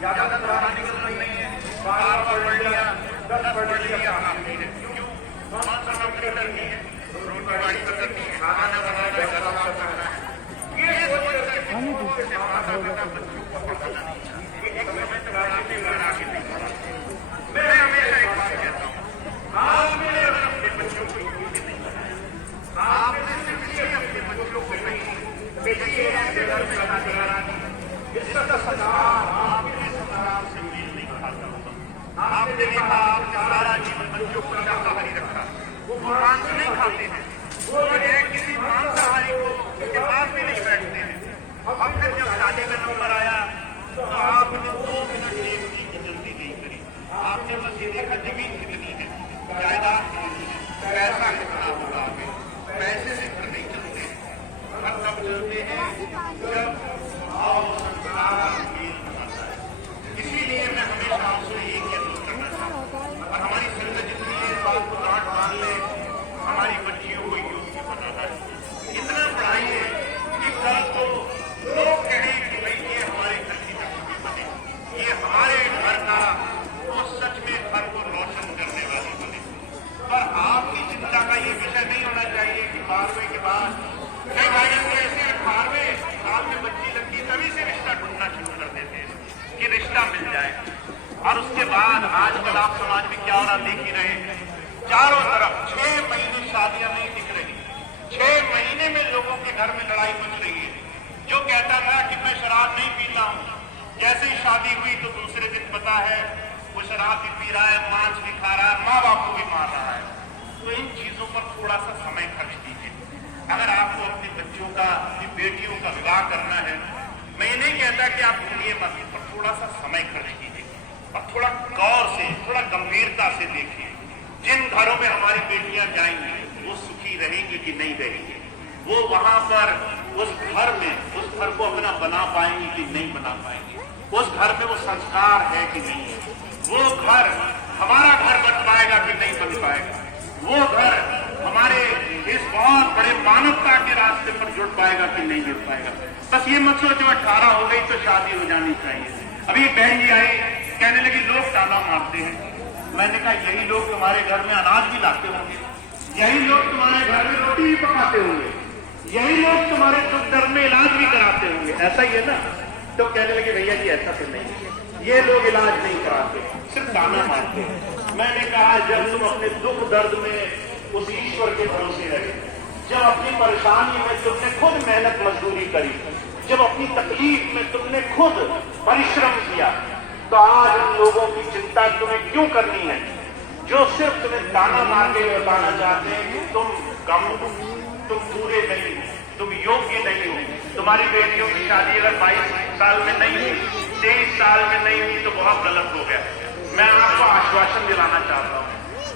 ज्यादा पुरानी गलती नहीं है, बार बार पढ़ लिया, 10 पढ़ लिया, नहीं है। क्यों? कौन सा काम करनी है? रोटी बाड़ी करनी है, खाना बनाना है, घर साफ करना है। ये सोच करके माता पिता बच्चों को पढ़ाना नहीं, एक समय तक आगे बढ़ा के नहीं पढ़ाते। मैं हमेशा एक बात कहता हूँ, आपने अपने बच्चों को ये नहीं पढ़ाया, आपने सिर्फ ये अपने बच्चों को नहीं बेटी ऐसे घर में लगा करानी, इसका सदार आपके सदार से मेल नहीं खाता होगा। आपने देखा आपने सारा जीवन बच्चों को शाकाहारी रखा, वो मांस नहीं खाते हैं, वो किसी मांसाहारी को के पास भी नहीं बैठते हैं। अब फिर जब शादी का नंबर आया तो आपने 2 मिनट देवी की जल्दी नहीं करी, आपने बस ये देखा जमीन कितनी है, जायदाद कितनी है, पैसा कितना होगा, आगे पैसे से फिर नहीं चलते, हर तब चलते हैं जब भाव संस्कार मेल बनाता है। इसीलिए मैं हमेशा आपसे एक ही अनुरोध करना चाहता हूँ, और हमारी संगत जितनी है इस बात को गांठ बांध ले, हमारी बच्चियों को योग्य बनाना है, इतना पढ़ाइए कि कल को लोग कहें कि भाई ये हमारे घर की लक्ष्मी बने, ये हमारे घर का वो सच में घर को रोशन करने वाली बने। पर आपकी चिंता का ये विषय नहीं होना चाहिए कि 12वीं के बाद कई भाइयों को ऐसे 18वें साल में बच्ची लगती तभी से रिश्ता ढूंढना शुरू कर देते हैं कि रिश्ता मिल जाए। और उसके बाद आजकल आप समाज में क्या हो रहा देख ही रहे हैं, चारों तरफ 6 महीने शादियां नहीं टिक रही, 6 महीने में लोगों के घर में लड़ाई मच रही है। जो कहता था कि मैं शराब नहीं पीता हूं, जैसे ही शादी हुई तो दूसरे दिन पता है वो शराब भी पी रहा है, मांस भी खा रहा है, माँ बाप को भी मार रहा है। तो इन चीजों पर थोड़ा सा समय खर्च कीजिए। अगर आपको अपने बच्चों का, अपनी बेटियों का विवाह करना है, मैं ये नहीं कहता कि आप ढूंढिए मत, पर थोड़ा सा समय खर्च कीजिए और थोड़ा गौर से, थोड़ा गंभीरता से देखिए। जिन घरों में हमारी बेटियां जाएंगी वो सुखी रहेंगी कि नहीं रहेंगी, वो वहां पर उस घर में उस घर को अपना बना पाएंगी कि नहीं बना पाएंगी, उस घर में वो संस्कार है कि नहीं है, वो घर हमारा घर बन पाएगा कि नहीं बन पाएगा, वो घर हमारे इस बहुत बड़े मानवता के रास्ते पर जुड़ पाएगा कि नहीं जुड़ पाएगा। बस ये मत सोचो 18 हो गई तो शादी हो जानी चाहिए। अभी बहन जी आई, कहने लगी लोग ताला मारते हैं। मैंने कहा यही लोग तुम्हारे घर में अनाज भी लाते होंगे, यही लोग तुम्हारे घर में रोटी भी पकाते होंगे, यही लोग तुम्हारे दुख दर्द में इलाज भी कराते होंगे, ऐसा ही है ना? तो कहने लगे भैया जी ऐसा तो नहीं है, ये लोग इलाज नहीं कराते, सिर्फ ताना मारते हैं। मैंने कहा जब तुम अपने दुख दर्द में उस ईश्वर के भरोसे रहे, जब अपनी परेशानी में तुमने खुद मेहनत मजदूरी करी, जब अपनी तकलीफ में तुमने खुद परिश्रम किया, तो आज उन लोगों की चिंता तुम्हें क्यों करनी है जो सिर्फ तुम्हें ताना मार के बताना चाहते हैं कि तुम कम हो, तुम पूरे नहीं हो, तुम योग्य नहीं हो। तुम्हारी बेटियों की शादी अगर 22 साल में नहीं हुई, 23 साल में नहीं हुई तो बहुत गलत हो गया। मैं आपको आश्वासन दिलाना चाहता हूँ,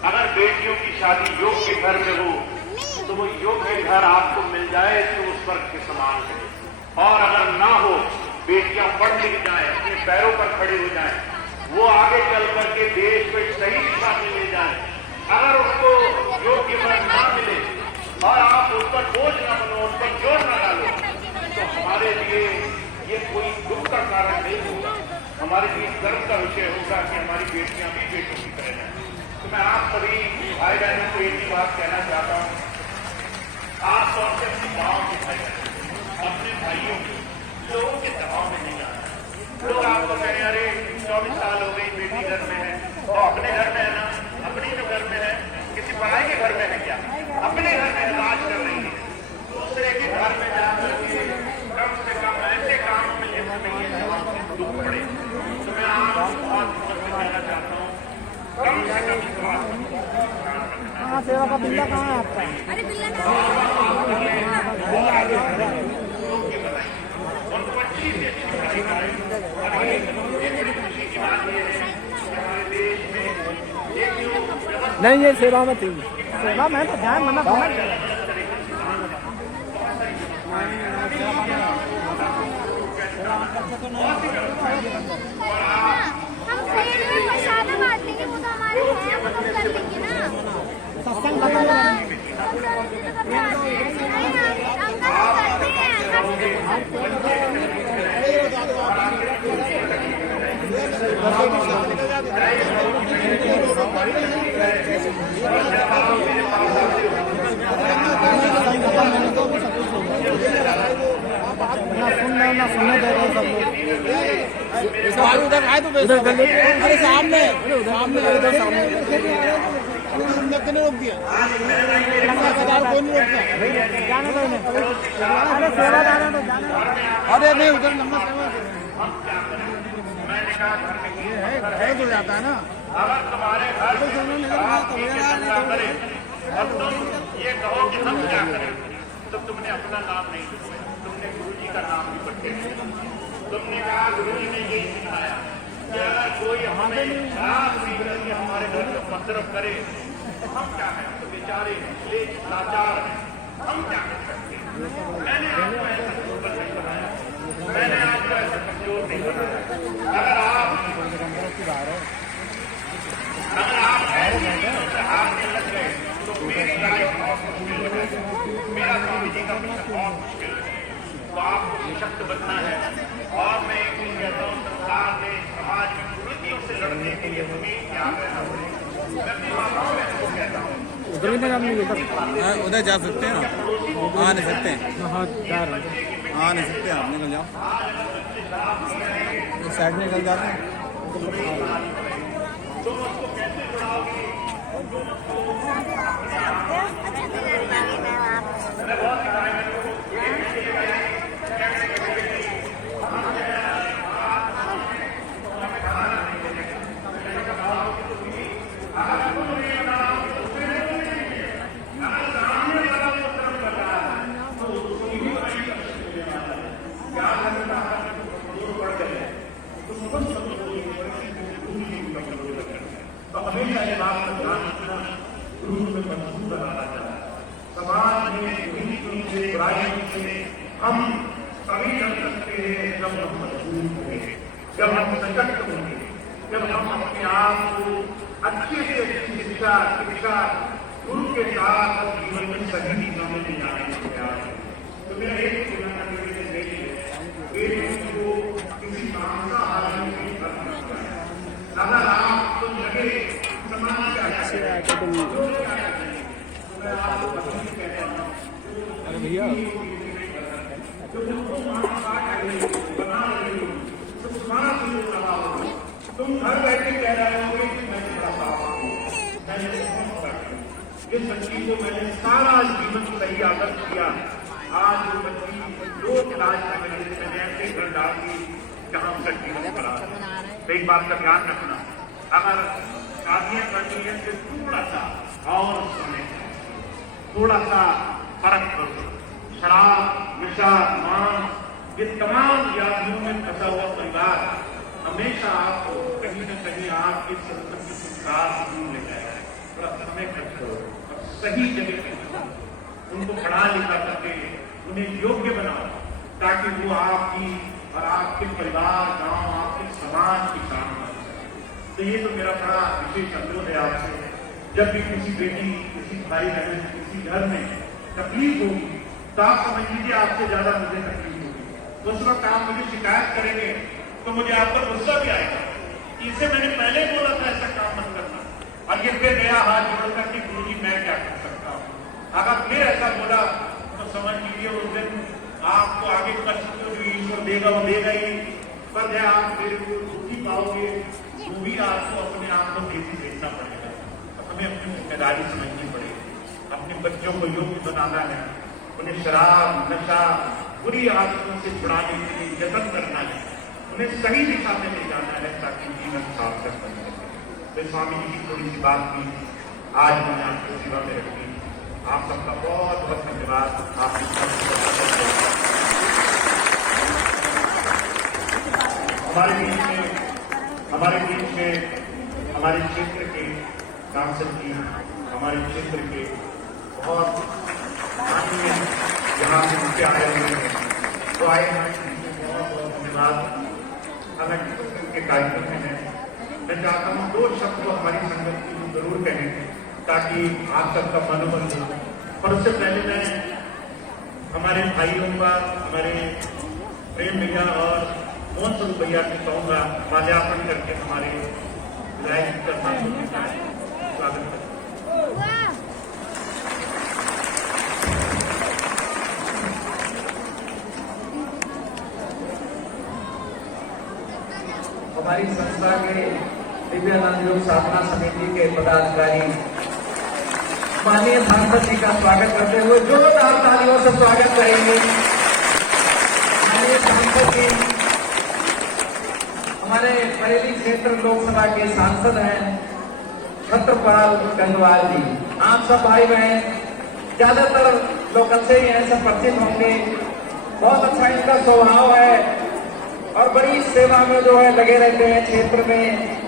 अगर बेटियों की शादी योग्य घर में हो तो वो योग्य घर आपको मिल जाए तो उस वर्ग के समान है। और अगर ना हो, बेटियां पढ़ लिख जाए, अपने पैरों पर खड़े हो जाए, वो आगे चल करके देश को सही दिशा में ले जाए। अगर उनको योग्य वर्ग ना मिले और आप उस पर बोझ न बनो, उस पर जोर न डालो, तो हमारे लिए ये कोई दुख का कारण नहीं होगा, हमारे लिए गर्व का विषय होगा कि हमारी बेटियां भी बेटों की तरह हैं। तो मैं आप सभी भाई बहनों को एक ही बात कहना चाहता हूँ, आप तौर से अपने गाँव के भाई बहन, अपने भाइयों को लोगों के दबाव में नहीं आना। लोग आपको कहें अरे 24 साल हो गई बेटी घर में है, तो अपने घर में है ना, अपनी जो घर में है, किसी पढ़ाई के घर में है क्या? अपने घर में इलाज कर रही है, दूसरे के घर में जाकर के कम से कम ऐसे कामों में लिप्त नहीं है जहाँ से दुख पड़े। तो मैं आपको बहुत कहना चाहता हूँ, कम से कम इस बात हाँ, सेवा का बिल्ला कहाँ है आपका? अरे बिल्ला उनको अच्छी से अच्छी पढ़ाई करें। खुशी की बात यह है हमारे देश में एक जो नहीं, ये सेवा में थी, सेवा में तो ध्यान मना करना। हम पेड़ में प्रसाद बांट लेंगे, वो तो हमारे हैं, वो तो कर लेंगे ना। सत्संग करते हैं। ना सुनने दे रहे सब लोग। उधर आए तो अरे सामने इधर सामने रोक दिया, कोई नहीं रोकता, जाने दो इन्हें। अरे सेवा जाने दो, अरे नहीं उधर लंबा सेवा है तो जाता है ना। अगर तुम्हारे घर और तुम ये कहो कि हम क्या करें, तो तुमने अपना नाम नहीं लिखा, तुमने गुरु जी का नाम भी पढ़े। तुमने कहा गुरु जी ने यही सिखाया कि अगर कोई हमें शराब पी करके हमारे घर को उपद्रव करे तो हम क्या करें, तो बेचारे लाचार हैं, हम क्या कर सकते हैं। मैंने आपको ऐसा दुर्बल नहीं बनाया, मैंने आपको ऐसा कमजोर नहीं बनाया। अगर आप ऐसी चीजों से हारने लग गए तो मेरी लाइफ बहुत मुश्किल हो जाएगी, मेरा स्वामी जी का मिशन बहुत मुश्किल है। तो आपको सशक्त बनना है। और मैं एक चीज कहता हूँ, संसार में समाज में कुरीतियों से लड़ने के लिए हमें क्या करना पड़ेगा। मैं अपनी माताओं बहनों को कहता हूँ, उधर जा सकते हैं, आ नहीं सकते, आ नहीं सकते, आप निकल जाओ, साइड में निकल जाते हैं। हमेशा ये बात का ध्यान रखना, गुरु में मजबूत बनाना चाहिए। समाज में बुराई से हम तभी कर सकते हैं जब हम मजबूत होंगे, जब हम सशक्त होंगे, जब हम अपने आप को अच्छे से अच्छी शिक्षा गुरु के साथ जीवन में सही दिशा में ले जाने के प्रयास। तो मेरा एक को किसी काम का आदमी नहीं कर सकता है। अगर आप तो लगे समाज का अरे भैया तुम घर बैठे कह रहे हो कि मैं इस बच्ची को मैंने सारा जीवन सही आदत किया। आज वो बच्ची 2 क्लास में मैंने ऐसे घर डाल दी जहां उसका जीवन खड़ा। तो एक बात का ध्यान रखना, अगर शादियां करनी है तो थोड़ा सा और समय, थोड़ा सा फर्क करो। शराब, नशा, मांस, ये तमाम व्याधियों में फंसा हुआ परिवार हमेशा आपको कहीं न कहीं आपके संकट के संसार दूर ले जाएगा। थोड़ा समय खर्च करो और सही जगह पे उनको पढ़ा लिखा करके उन्हें योग्य बनाओ, ताकि वो आपकी और आपके परिवार, गांव, आपके समाज की काम कर। तो ये तो मेरा बड़ा विशेष अनुरोध है आपसे। जब भी किसी बेटी, किसी भाई बहन, किसी घर में तकलीफ होगी तो आप समझ लीजिए आपसे ज्यादा मुझे तकलीफ होगी। उस वक्त आप मुझे शिकायत करेंगे तो मुझे आप पर गुस्सा भी आएगा। इसे मैंने पहले बोला था ऐसा काम मत करना, और ये फिर गया हाथ जोड़कर कि गुरुजी मैं क्या कर सकता हूँ। अगर फिर ऐसा बोला तो समझ लीजिए उस दिन आपको आगे कष्ट तो जो ईश्वर देगा वो देगा ही, पर है आप मेरे को दुखी पाओगे वो भी आपको अपने आप को देती देखना पड़ेगा। तो हमें अपनी जिम्मेदारी समझनी पड़ेगी। अपने बच्चों को योग्य बनाना है, उन्हें शराब, नशा, बुरी आदतों से छुड़ाने के लिए यत्न करना है, उन्हें सही दिशा में ले जाना है ताकि जीवन सार्थक बन सके। तो स्वामी जी की थोड़ी सी बात की आज मैंने आपकी सेवा में रखी। आप सबका बहुत बहुत धन्यवाद। हमारे बीच में हमारे क्षेत्र के सांसद जी, हमारे क्षेत्र के बहुत माननीय यहाँ से मुझे आए हुए हैं, तो आए हैं, बहुत बहुत धन्यवाद। हालांकि के कार्यक्रम में है, मैं चाहता हूँ 2 शब्द हमारी संगत की जरूर कहें ताकि आप सबका मनोबल हो। और उससे पहले मैं हमारे भाइयों का, हमारे प्रेम भैया और मोहन स्वरूप भैया से कहूँगा माल्यार्पण करके हमारे विधायक का स्वागत करें। वाह हमारी संस्था के दिव्यानंद योग साधना समिति के पदाधिकारी माननीय सांसद जी का स्वागत करते हुए जोरदार तालियों से स्वागत करेंगे। माननीय सांसद जी हमारे बरेली क्षेत्र लोकसभा के सांसद हैं छत्रपाल गंगवाल जी। आप सब भाई बहन ज्यादातर लोग अच्छे ही हैं, सब परिचित होंगे। बहुत अच्छा इनका स्वभाव है और बड़ी सेवा में जो है लगे रहते हैं क्षेत्र में।